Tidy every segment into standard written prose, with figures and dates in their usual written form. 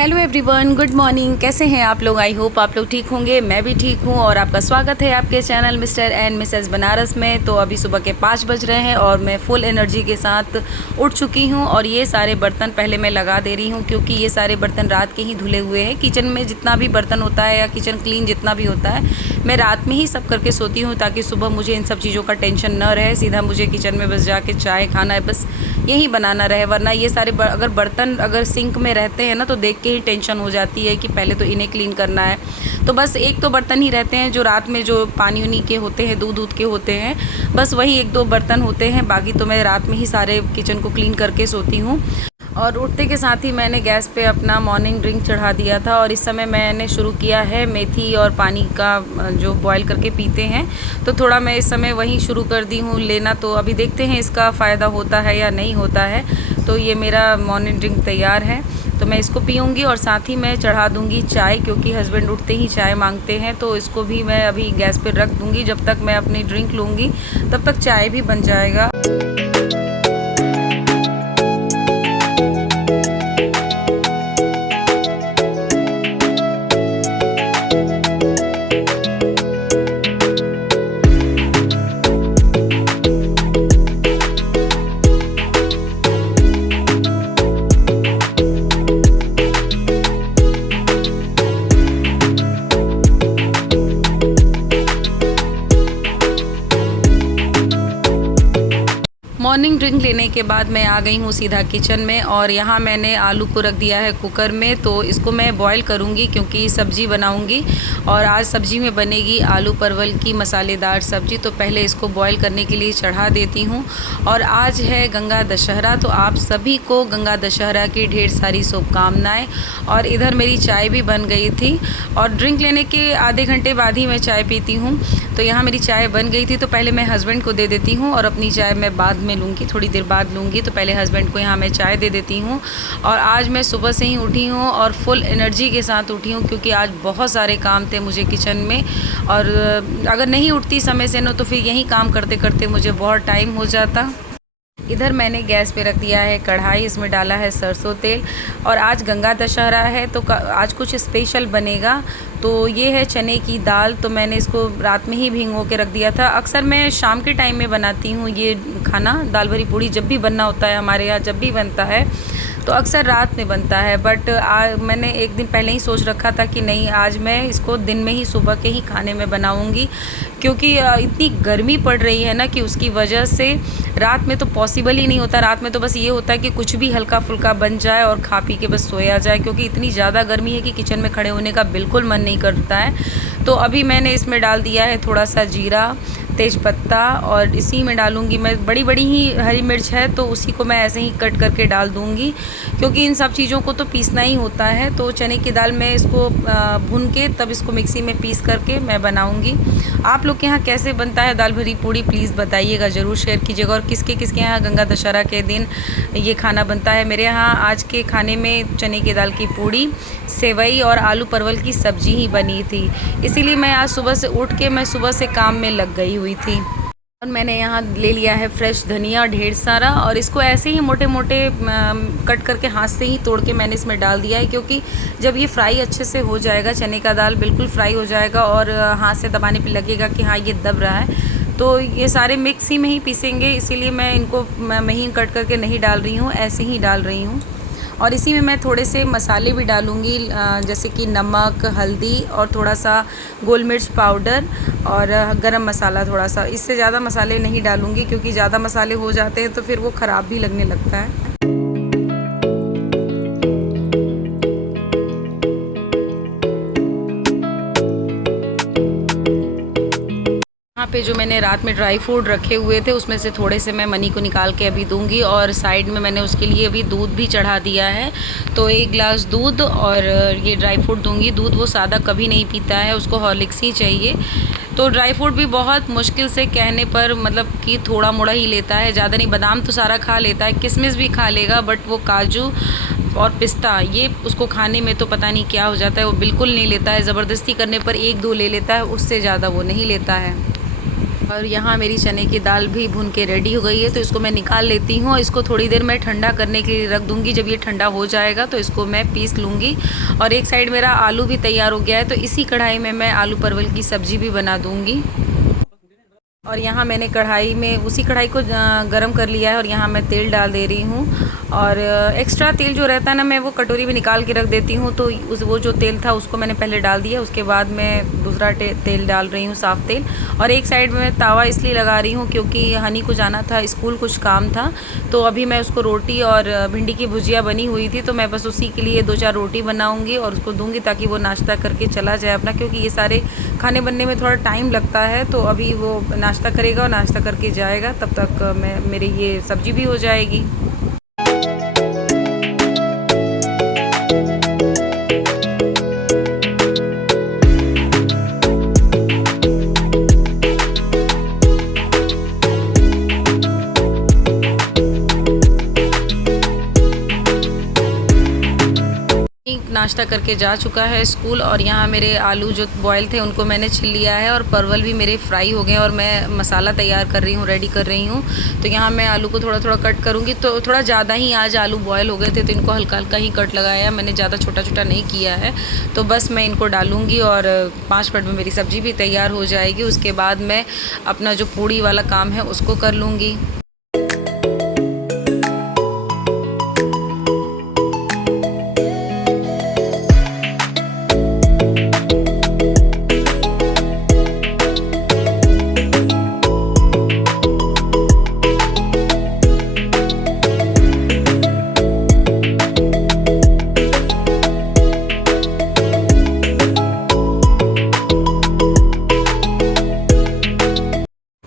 Hello everyone, good morning. कैसे हैं आप लोग? आई होप आप लोग ठीक होंगे। मैं भी ठीक हूँ और आपका स्वागत है आपके channel mister and Mrs Banaras में। तो अभी सुबह के 5 बज रहे हैं और मैं फुल एनर्जी के साथ उठ चुकी हूँ और ये सारे बर्तन पहले मैं लगा दे रही हूँ, क्योंकि ये सारे बर्तन रात के ही धुले हुए हैं। किचन में जितना भी बर्तन होता है या किचन क्लीन जितना भी होता है, मैं रात में ही सब करके सोती हूँ, ताकि सुबह मुझे इन सब चीज़ों का टेंशन न रहे। सीधा मुझे किचन में बस जाके चाय खाना है, बस यही बनाना रहे। वरना ये सारे अगर बर्तन अगर सिंक में रहते हैं ना, तो देख के ही टेंशन हो जाती है कि पहले तो इन्हें क्लीन करना है। तो बस एक तो बर्तन ही रहते हैं जो रात में जो पानी उनी के होते हैं, दूध के होते हैं, बस वही एक दो बर्तन होते हैं। बाकी तो मैं रात में ही सारे किचन को क्लीन करके सोती हूँ। और उठते के साथ ही मैंने गैस पे अपना मॉर्निंग ड्रिंक चढ़ा दिया था और इस समय मैंने शुरू किया है मेथी और पानी का जो बॉईल करके पीते हैं। तो थोड़ा मैं इस समय वही शुरू कर दी हूँ लेना। तो अभी देखते हैं इसका फ़ायदा होता है या नहीं होता है। तो ये मेरा मॉर्निंग ड्रिंक तैयार है, तो मैं इसको पीऊँगी और साथ ही मैं चढ़ा दूँगी चाय, क्योंकि हस्बैंड उठते ही चाय मांगते हैं। तो इसको भी मैं अभी गैस पर रख दूँगी। जब तक मैं अपनी ड्रिंक लूँगी तब तक चाय भी बन जाएगा। मॉर्निंग ड्रिंक लेने के बाद मैं आ गई हूँ सीधा किचन में और यहाँ मैंने आलू को रख दिया है कुकर में। तो इसको मैं बॉईल करूँगी क्योंकि सब्ज़ी बनाऊँगी और आज सब्ज़ी में बनेगी आलू परवल की मसालेदार सब्ज़ी। तो पहले इसको बॉईल करने के लिए चढ़ा देती हूँ। और आज है गंगा दशहरा, तो आप सभी को गंगा दशहरा की ढेर सारी शुभकामनाएँ। और इधर मेरी चाय भी बन गई थी और ड्रिंक लेने के आधे घंटे बाद ही मैं चाय पीती हूँ। तो यहाँ मेरी चाय बन गई थी, तो पहले मैं हस्बैंड को दे देती हूँ और अपनी चाय मैं बाद में लूँगी, थोड़ी देर बाद लूँगी। तो पहले हस्बैंड को यहाँ मैं चाय दे देती हूँ। और आज मैं सुबह से ही उठी हूँ और फुल एनर्जी के साथ उठी हूँ, क्योंकि आज बहुत सारे काम थे मुझे किचन में। और अगर नहीं उठती समय से ना, तो फिर यही काम करते करते मुझे बहुत टाइम हो जाता। इधर मैंने गैस पे रख दिया है कढ़ाई, इसमें डाला है सरसों तेल। और आज गंगा दशहरा है तो आज कुछ स्पेशल बनेगा। तो ये है चने की दाल, तो मैंने इसको रात में ही भिगो के रख दिया था। अक्सर मैं शाम के टाइम में बनाती हूँ ये खाना, दाल भरी पूड़ी जब भी बनना होता है हमारे यहाँ, जब भी बनता है तो अक्सर रात में बनता है। बट मैंने एक दिन पहले ही सोच रखा था कि नहीं, आज मैं इसको दिन में ही सुबह के ही खाने में बनाऊंगी, क्योंकि इतनी गर्मी पड़ रही है ना कि उसकी वजह से रात में तो पॉसिबल ही नहीं होता। रात में तो बस ये होता है कि कुछ भी हल्का फुल्का बन जाए और खा पी के बस सोया जाए, क्योंकि इतनी ज़्यादा गर्मी है कि किचन में खड़े होने का बिल्कुल मन नहीं करता है। तो अभी मैंने इसमें डाल दिया है थोड़ा सा जीरा, तेज़पत्ता, और इसी में डालूँगी मैं बड़ी बड़ी ही हरी मिर्च है, तो उसी को मैं ऐसे ही कट करके डाल दूँगी, क्योंकि इन सब चीज़ों को तो पीसना ही होता है। तो चने की दाल में इसको भून के तब इसको मिक्सी में पीस करके मैं बनाऊँगी। आप लोग के यहाँ कैसे बनता है दाल भरी पूड़ी, प्लीज़ बताइएगा, ज़रूर शेयर कीजिएगा। और किसके किसके यहाँ गंगा दशहरा के दिन ये खाना बनता है। मेरे यहाँ आज के खाने में चने की दाल की पूड़ी, सेवई और आलू परवल की सब्ज़ी ही बनी थी। इसीलिए मैं आज सुबह से उठ के मैं सुबह से काम में लग गई हुई थी। और मैंने यहाँ ले लिया है फ्रेश धनिया ढेर सारा, और इसको ऐसे ही मोटे मोटे कट करके हाथ से ही तोड़ के मैंने इसमें डाल दिया है, क्योंकि जब ये फ्राई अच्छे से हो जाएगा, चने का दाल बिल्कुल फ्राई हो जाएगा और हाथ से दबाने पे लगेगा कि हाँ ये दब रहा है, तो ये सारे मिक्स ही में ही पीसेंगे। इसीलिए मैं इनको महीन कट करके नहीं डाल रही हूँ, ऐसे ही डाल रही हूँ। और इसी में मैं थोड़े से मसाले भी डालूँगी, जैसे कि नमक, हल्दी और थोड़ा सा गोल मिर्च पाउडर और गरम मसाला थोड़ा सा। इससे ज़्यादा मसाले नहीं डालूँगी, क्योंकि ज़्यादा मसाले हो जाते हैं तो फिर वो ख़राब भी लगने लगता है। यहाँ पे जो मैंने रात में ड्राई फ्रूट रखे हुए थे, उसमें से थोड़े से मैं मनी को निकाल के अभी दूंगी। और साइड में मैंने उसके लिए अभी दूध भी चढ़ा दिया है, तो 1 गिलास दूध और ये ड्राई फ्रूट दूंगी। दूध वो सादा कभी नहीं पीता है, उसको हॉर्लिक्स ही चाहिए। तो ड्राई फ्रूट भी बहुत मुश्किल से कहने पर मतलब कि थोड़ा मोड़ा ही लेता है, ज़्यादा नहीं। बादाम तो सारा खा लेता है, किशमिश भी खा लेगा, बट वो काजू और पिस्ता ये उसको खाने में तो पता नहीं क्या हो जाता है, वो बिल्कुल नहीं लेता है। ज़बरदस्ती करने पर 1-2 ले लेता है, उससे ज़्यादा वो नहीं लेता है। और यहाँ मेरी चने की दाल भी भुन के रेडी हो गई है, तो इसको मैं निकाल लेती हूँ। इसको थोड़ी देर मैं ठंडा करने के लिए रख दूँगी। जब ये ठंडा हो जाएगा तो इसको मैं पीस लूँगी। और एक साइड मेरा आलू भी तैयार हो गया है, तो इसी कढ़ाई में मैं आलू परवल की सब्ज़ी भी बना दूँगी। और यहाँ मैंने कढ़ाई में उसी कढ़ाई को गरम कर लिया है और यहाँ मैं तेल डाल दे रही हूँ। और एक्स्ट्रा तेल जो रहता है ना, मैं वो कटोरी में निकाल के रख देती हूँ। तो वो जो तेल था उसको मैंने पहले डाल दिया, उसके बाद मैं दूसरा तेल डाल रही हूँ, साफ़ तेल। और एक साइड में तावा इसलिए लगा रही हूँ क्योंकि हनी को जाना था स्कूल, कुछ काम था। तो अभी मैं उसको रोटी और भिंडी की भुजिया बनी हुई थी, तो मैं बस उसी के लिए 2-4 रोटी बनाऊँगी और उसको दूँगी ताकि वो नाश्ता करके चला जाए अपना, क्योंकि ये सारे खाने बनने में थोड़ा टाइम लगता है। तो अभी वो नाश्ता करेगा और नाश्ता करके जाएगा, तब तक मेरी ये सब्ज़ी भी हो जाएगी। नाश्ता करके जा चुका है स्कूल। और यहाँ मेरे आलू जो बॉयल थे उनको मैंने छिल लिया है और परवल भी मेरे फ्राई हो गए और मैं मसाला तैयार कर रही हूँ, रेडी कर रही हूँ। तो यहाँ मैं आलू को थोड़ा थोड़ा कट करूँगी। तो थोड़ा ज़्यादा ही आज आलू बॉयल हो गए थे, तो इनको हल्का हल्का ही कट लगाया, मैंने ज़्यादा छोटा छोटा नहीं किया है। तो बस मैं इनको डालूँगी और 5 मिनट में मेरी सब्ज़ी भी तैयार हो जाएगी। उसके बाद मैं अपना जो पूड़ी वाला काम है उसको कर लूँगी।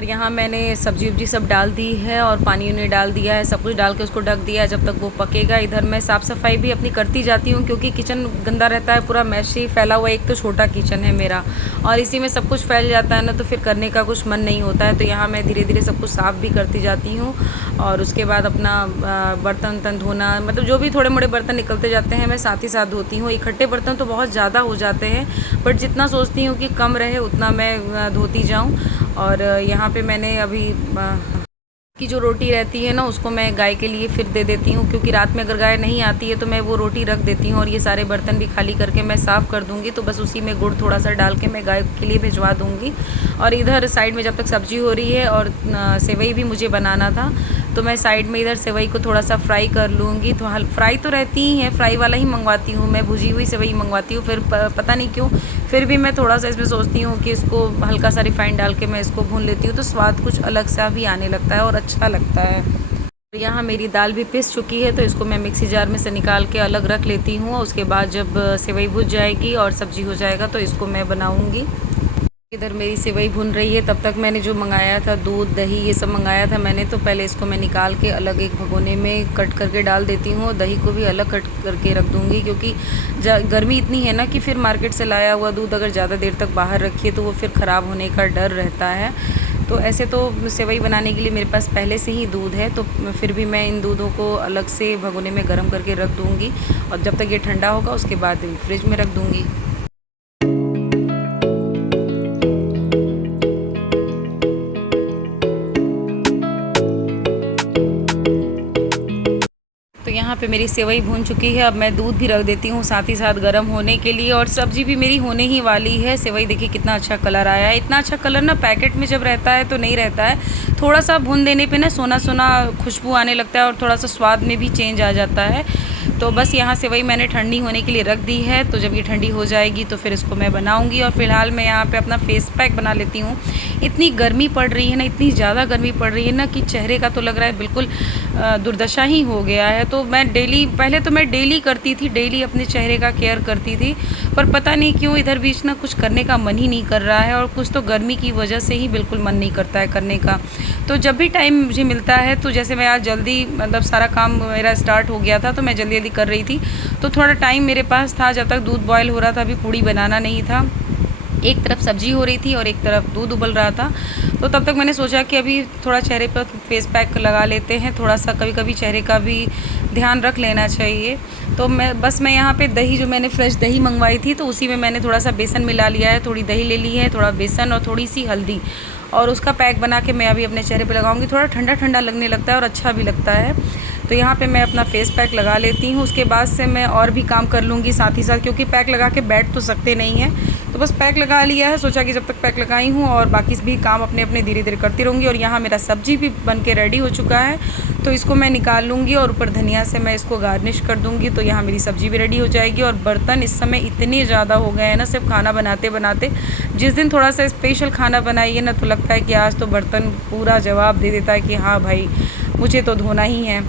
यहाँ मैंने सब्जी वब्जी सब डाल दी है और पानी उन्हें डाल दिया है, सब कुछ डाल के उसको ढक दिया है जब तक वो पकेगा। इधर मैं साफ़ सफाई भी अपनी करती जाती हूँ क्योंकि किचन गंदा रहता है, पूरा मैशी फैला हुआ। एक तो छोटा किचन है मेरा और इसी में सब कुछ फैल जाता है ना, तो फिर करने का कुछ मन नहीं होता है। तो यहाँ मैं धीरे धीरे सब कुछ साफ़ भी करती जाती हूँ। और उसके बाद अपना बर्तन वर्तन धोना, मतलब जो भी थोड़े मोड़े बर्तन निकलते जाते हैं मैं साथ ही साथ धोती हूँ। इकट्ठे बर्तन तो बहुत ज़्यादा हो जाते हैं, बट जितना सोचती हूँ कि कम रहे उतना मैं धोती जाऊँ। और यहाँ पे मैंने अभी की जो रोटी रहती है ना, उसको मैं गाय के लिए फिर दे देती हूँ, क्योंकि रात में अगर गाय नहीं आती है तो मैं वो रोटी रख देती हूँ। और ये सारे बर्तन भी खाली करके मैं साफ़ कर दूँगी, तो बस उसी में गुड़ थोड़ा सा डाल के मैं गाय के लिए भिजवा दूँगी। और इधर साइड में जब तक सब्ज़ी हो रही है और सेवई भी मुझे बनाना था, तो मैं साइड में इधर सेवई को थोड़ा सा फ्राई कर लूँगी। तो फ्राई तो रहती ही है, फ्राई वाला ही मंगवाती हूँ मैं, भुजी हुई सेवई मंगवाती हूँ। फिर पता नहीं क्यों फिर भी मैं थोड़ा सा इसमें सोचती हूँ कि इसको हल्का सा रिफाइंड डाल के मैं इसको भून लेती हूँ, तो स्वाद कुछ अलग सा भी आने लगता है और अच्छा लगता है। यहाँ मेरी दाल भी पिस चुकी है, तो इसको मैं मिक्सी जार में से निकाल के अलग रख लेती हूँ। उसके बाद जब सेवई भुज जाएगी और सब्ज़ी हो जाएगा तो इसको मैं बनाऊँगी। इधर मेरी सेवई भुन रही है, तब तक मैंने जो मंगाया था दूध दही ये सब मंगाया था मैंने, तो पहले इसको मैं निकाल के अलग एक भगोने में कट करके डाल देती हूँ। दही को भी अलग कट करके रख दूँगी, क्योंकि गर्मी इतनी है ना कि फिर मार्केट से लाया हुआ दूध अगर ज़्यादा देर तक बाहर रखिए तो वो फिर ख़राब होने का डर रहता है। तो ऐसे तो सेवई बनाने के लिए मेरे पास पहले से ही दूध है, तो फिर भी मैं इन दूधों को अलग से भगोने में गर्म करके रख दूँगी और जब तक ये ठंडा होगा उसके बाद फ्रिज में रख दूँगी। तो यहाँ पे मेरी सेवई भून चुकी है, अब मैं दूध भी रख देती हूँ साथ ही साथ गर्म होने के लिए। और सब्ज़ी भी मेरी होने ही वाली है। सेवई देखिए कितना अच्छा कलर आया है। इतना अच्छा कलर ना पैकेट में जब रहता है तो नहीं रहता है, थोड़ा सा भून देने पे ना सोना सोना खुशबू आने लगता है और थोड़ा सा स्वाद में भी चेंज आ जाता है। तो बस यहाँ सेवई मैंने ठंडी होने के लिए रख दी है, तो जब ये ठंडी हो जाएगी तो फिर इसको मैं बनाऊँगी। और फ़िलहाल मैं यहाँ पे अपना फेस पैक बना लेती हूँ। इतनी गर्मी पड़ रही है ना, इतनी ज़्यादा गर्मी पड़ रही है ना कि चेहरे का तो लग रहा है बिल्कुल दुर्दशा ही हो गया है। तो मैं पहले तो मैं डेली करती थी, डेली अपने चेहरे का केयर करती थी, पर पता नहीं क्यों इधर बीच ना कुछ करने का मन ही नहीं कर रहा है, और कुछ तो गर्मी की वजह से ही बिल्कुल मन नहीं करता है करने का। तो जब भी टाइम मुझे मिलता है, तो जैसे मैं आज जल्दी मतलब सारा काम मेरा स्टार्ट हो गया था तो मैं जल्दी जल्दी कर रही थी, तो थोड़ा टाइम मेरे पास था जब तक दूध बॉयल हो रहा था, अभी पूड़ी बनाना नहीं था। एक तरफ सब्ज़ी हो रही थी और एक तरफ दूध उबल रहा था, तो तब तक मैंने सोचा कि अभी थोड़ा चेहरे पर फेस पैक लगा लेते हैं, थोड़ा सा कभी कभी चेहरे का भी ध्यान रख लेना चाहिए। तो मैं यहाँ पे दही, जो मैंने फ्रेश दही मंगवाई थी, तो उसी में मैंने थोड़ा सा बेसन मिला लिया है, थोड़ी दही ले ली है, थोड़ा बेसन और थोड़ी सी हल्दी, और उसका पैक बना के मैं अभी अपने चेहरे पे लगाऊंगी। थोड़ा ठंडा ठंडा लगने लगता है और अच्छा भी लगता है। तो यहाँ पे मैं अपना फेस पैक लगा लेती हूँ। उसके बाद से मैं और भी काम कर लूँगी साथ ही साथ, क्योंकि पैक लगा के बैठ तो सकते नहीं हैं। तो बस पैक लगा लिया है, सोचा कि जब तक पैक लगाई हूँ और बाकी भी काम अपने अपने धीरे धीरे करती रहूँगी। और यहाँ मेरा सब्जी भी बन के रेडी हो चुका है, तो इसको मैं निकाल लूँगी और ऊपर धनिया से मैं इसको गार्निश कर दूँगी। तो यहाँ मेरी सब्जी भी रेडी हो जाएगी। और बर्तन इस समय इतने ज़्यादा हो गए हैं ना, सिर्फ खाना बनाते बनाते। जिस दिन थोड़ा सा स्पेशल खाना बनाइए ना, तो लगता है कि आज तो बर्तन पूरा जवाब दे देता है कि हाँ भाई मुझे तो धोना ही है।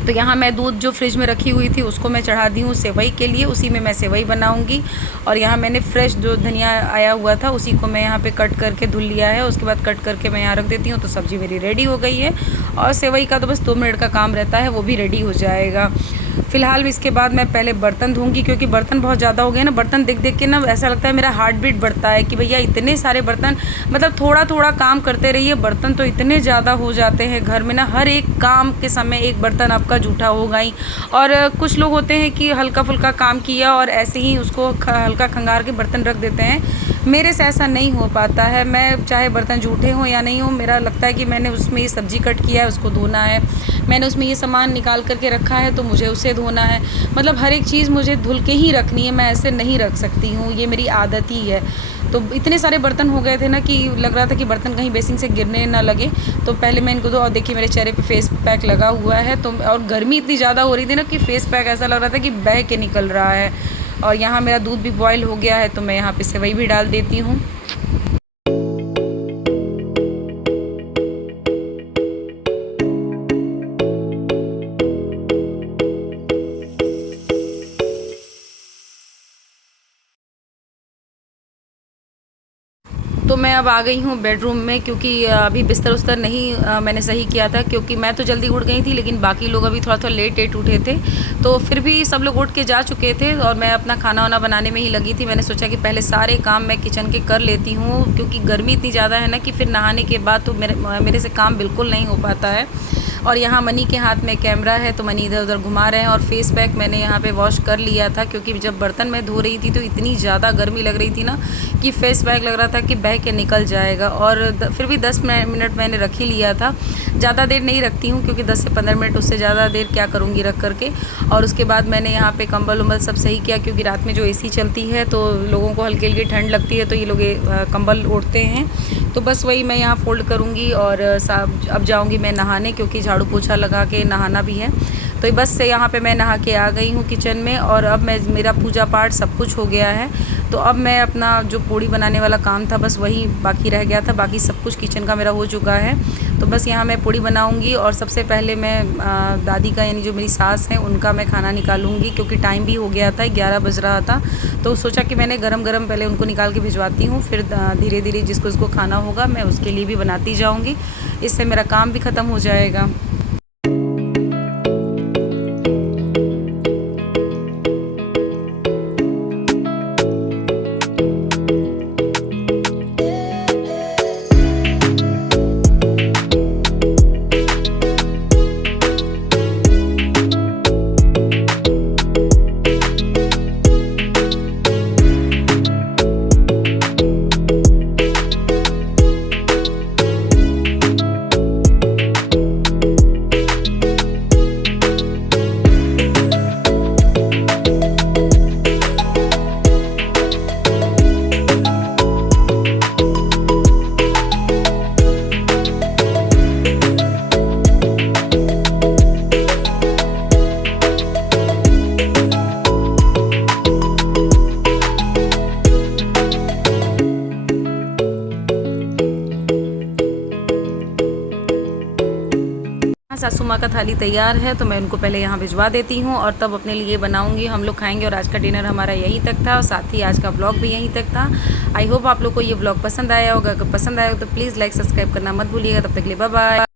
तो यहाँ मैं दूध जो फ्रिज में रखी हुई थी उसको मैं चढ़ा दी हूँ सेवई के लिए, उसी में मैं सेवई बनाऊँगी। और यहाँ मैंने फ्रेश जो धनिया आया हुआ था उसी को मैं यहाँ पे कट करके धुल लिया है। उसके बाद कट करके मैं यहाँ रख देती हूँ। तो सब्ज़ी मेरी रेडी हो गई है और सेवई का तो बस 2 मिनट का काम रहता है, वो भी रेडी हो जाएगा। फ़िलहाल इसके बाद मैं पहले बर्तन धोऊंगी, क्योंकि बर्तन बहुत ज़्यादा हो गए ना। बर्तन देख देख के ना ऐसा लगता है मेरा हार्ट बीट बढ़ता है कि भैया इतने सारे बर्तन, मतलब थोड़ा थोड़ा काम करते रहिए, बर्तन तो इतने ज़्यादा हो जाते हैं घर में ना। हर एक काम के समय एक बर्तन आपका जूठा होगा ही। और कुछ लोग होते हैं कि हल्का फुल्का काम किया और ऐसे ही उसको हल्का खंगार के बर्तन रख देते हैं। मेरे से ऐसा नहीं हो पाता है। मैं चाहे बर्तन जूठे हों या नहीं हो, मेरा लगता है कि मैंने उसमें ये सब्ज़ी कट किया है, उसको धोना है, मैंने उसमें ये सामान निकाल करके रखा है तो मुझे उसे धोना है। मतलब हर एक चीज़ मुझे धुल के ही रखनी है, मैं ऐसे नहीं रख सकती हूँ, ये मेरी आदत ही है। तो इतने सारे बर्तन हो गए थे ना कि लग रहा था कि बर्तन कहीं बेसिन से गिरने ना लगे। तो पहले मैं इनको धो, और देखिए मेरे चेहरे पे फेस पैक लगा हुआ है। तो और गर्मी इतनी ज़्यादा हो रही थी ना कि फेस पैक ऐसा लग रहा था कि बह के निकल रहा है। और यहाँ मेरा दूध भी बॉयल हो गया है, तो मैं यहाँ पे सेवई भी डाल देती हूँ। तो मैं अब आ गई हूँ बेडरूम में, क्योंकि अभी बिस्तर उस्तर नहीं मैंने सही किया था, क्योंकि मैं तो जल्दी उठ गई थी लेकिन बाकी लोग अभी थोड़ा थोड़ा लेट उठे थे। तो फिर भी सब लोग उठ के जा चुके थे और मैं अपना खाना वाना बनाने में ही लगी थी। मैंने सोचा कि पहले सारे काम मैं किचन के कर लेती हूँ, क्योंकि गर्मी इतनी ज़्यादा है ना कि फिर नहाने के बाद तो मेरे से काम बिल्कुल नहीं हो पाता है। और यहाँ मनी के हाथ में कैमरा है, तो मनी इधर उधर घुमा रहे हैं। और फेस पैक मैंने यहाँ पे वॉश कर लिया था, क्योंकि जब बर्तन मैं धो रही थी तो इतनी ज़्यादा गर्मी लग रही थी ना कि फेस पैक लग रहा था कि बह के निकल जाएगा। और फिर भी 10 मिनट मैंने रख ही लिया था। ज़्यादा देर नहीं रखती हूँ, क्योंकि 10 से 15 मिनट, उससे ज़्यादा देर क्या करूँगी रख करके। और उसके बाद मैंने यहाँ पे कंबल उम्बल सब सही किया, क्योंकि रात में जो एसी चलती है तो लोगों को हल्की हल्की ठंड लगती है, तो ये लोग कंबल ओढ़ते हैं। तो बस वही मैं यहाँ फ़ोल्ड करूँगी और अब जाऊँगी मैं नहाने, क्योंकि झाड़ू पोछा लगा के नहाना भी है। तो बस से यहाँ पे मैं नहा के आ गई हूँ किचन में। और अब मेरा पूजा पाठ सब कुछ हो गया है। तो अब मैं अपना जो पूड़ी बनाने वाला काम था बस वही बाकी रह गया था, बाकी सब कुछ किचन का मेरा हो चुका है। तो बस यहाँ मैं पूड़ी बनाऊँगी। और सबसे पहले मैं दादी का, यानी जो मेरी सास हैं, उनका मैं खाना निकालूँगी, क्योंकि टाइम भी हो गया था, 11 बज रहा था। तो सोचा कि मैंने गरम गरम पहले उनको निकाल के भिजवाती हूँ, फिर धीरे धीरे जिसको जिसको खाना होगा मैं उसके लिए भी बनाती जाऊँगी। इससे मेरा काम भी ख़त्म हो जाएगा। सासू माँ का थाली तैयार है, तो मैं उनको पहले यहाँ भिजवा देती हूँ और तब अपने लिए बनाऊँगी, हम लोग खाएंगे। और आज का डिनर हमारा यहीं तक था, और साथ ही आज का ब्लॉग भी यहीं तक था। आई होप आप लोग को ये ब्लॉग पसंद आया होगा। अगर पसंद आया हो तो प्लीज़ लाइक सब्सक्राइब करना मत भूलिएगा। तब तक के लिए बाय बाय।